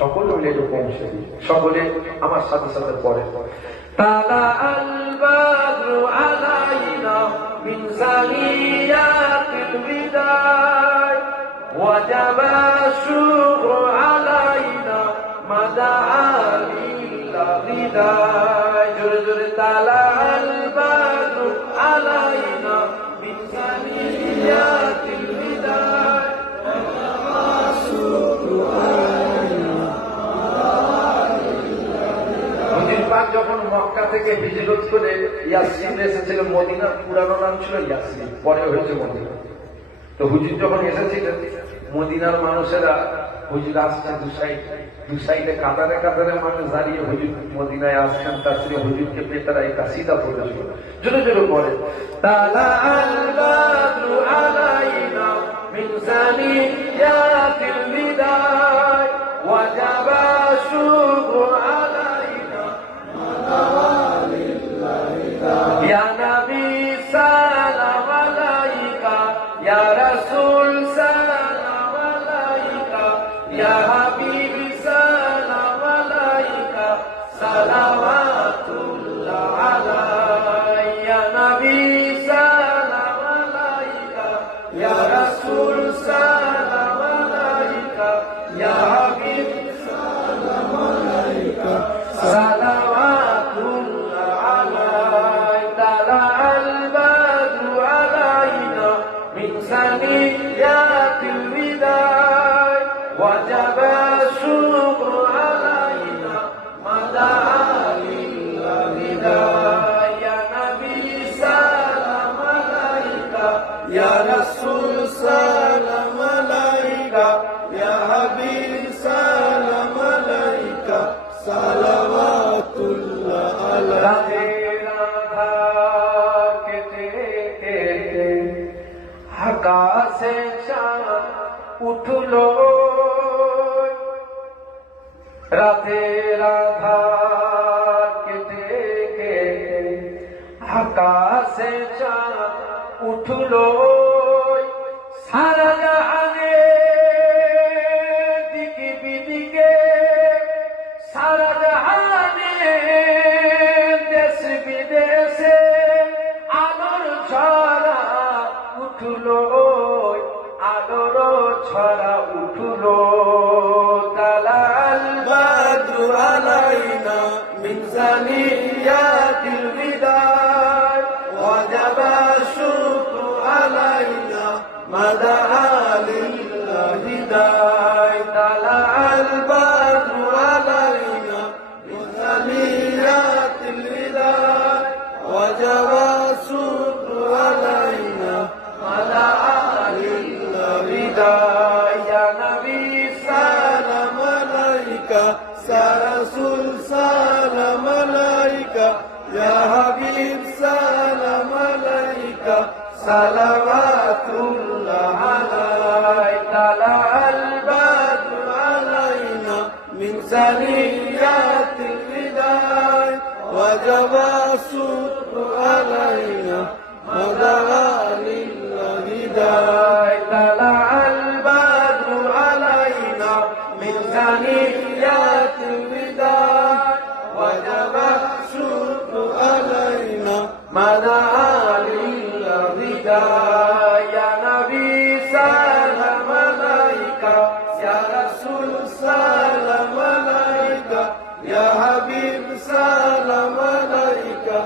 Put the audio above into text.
সকলে মিলে একটু পৌঁছে দিই, সকলে আমার সাথে সাথে পড়ে। তালা আল বাদরু আলাইনা মিন সানিয়াতিল বিদায় ওয়াজাবা শুকরু আলাইনা মাদা আলিল্লাহ বিদায়। জোরে জোরে তালা আল বাদরু আলাইনা মিন সানিয়াতিল বিদায় ওয়াজাবা শুকরু যখন মক্কা থেকে হিজরত করে ইয়াসরিন এসেছিল, মদিনার পুরানো নাম ছিল ইয়াসরিন, পরে হয়েছে মদিনা। তো হুজুর যখন এসেছিলেন, মদিনার মানুষেরা হুজুর আসছেন দু সাইডে কাতারে কাতারে মানুষ দাঁড়িয়ে হুজুর মদিনায় আসছেন, তার সঙ্গে হুজুরকে পেয়ে তারা এই কাসিদা পড়েছিল। জোরে জোরে পড়ে তালা আল বাদরু আলাইনা মিন সানিয়াতিল বিদায় ওয়াজাবা শুকরু Ya Nabi salam alaika, Ya Rasul salam alaika, Ya Habib salam alaika, salawatullah alaika. Ya Nabi salam alaika, Ya Rasul salam alaika, Ya Habib salam alaika, salawatullah alaika. Saniyatil biday wajaba syukru alaina mada alillah hidayah. Ya Nabi salam alaika, Ya Rasul salam alaika, Ya Habib salam alaika, salawatullah alaika. আকাশে চাঁদ উঠলো রাতের আধার কেটে কেটে, আকাশে চাঁদ উঠলো সারা জাহানে দিকে বিদিকে, সারা জাহানে দেশ বিদেশে আলোর ছড়া উঠলো, আলোর ছড়া উঠলো। তালা আল বাদরু আলাইনা মিন সানিয়াতিল বিদায় ওয়াজাবা শুকরু আলাইনা মাদা আলিল্লাহ হিদায়। তালা আল বাদরু আলাইনা মিন সানিয়াতিল বিদায় ওয়াজাবা শুকরু আলাইনা মাদা আলিল্লাহ হিদায়। ইয়া নবী সালাম আলাইকা, ইয়া রাসূল সালাম আলাইকা, ইয়া হাবিব সালাম আলাইকা, সালাওয়াতুল্লাহ আলাইকা। তালা আল বাদরু আলাইনা মিন সানিয়াতিল বিদায় ওয়াজাবা শুকরু আলাইনা মাদা আলিল্লাহ হিদায়। তালা আল বাদরু আলাইনা মিন সানিয়াতিল বিদায় ওয়াজাবা শুকরু আলাইনা মাদা আলিল্লাহ হিদায়। ইয়া নবী সালাম আলাইকা, ইয়া রাসূল সালাম আলাইকা, ইয়া হাবিব সালাম আলাইকা,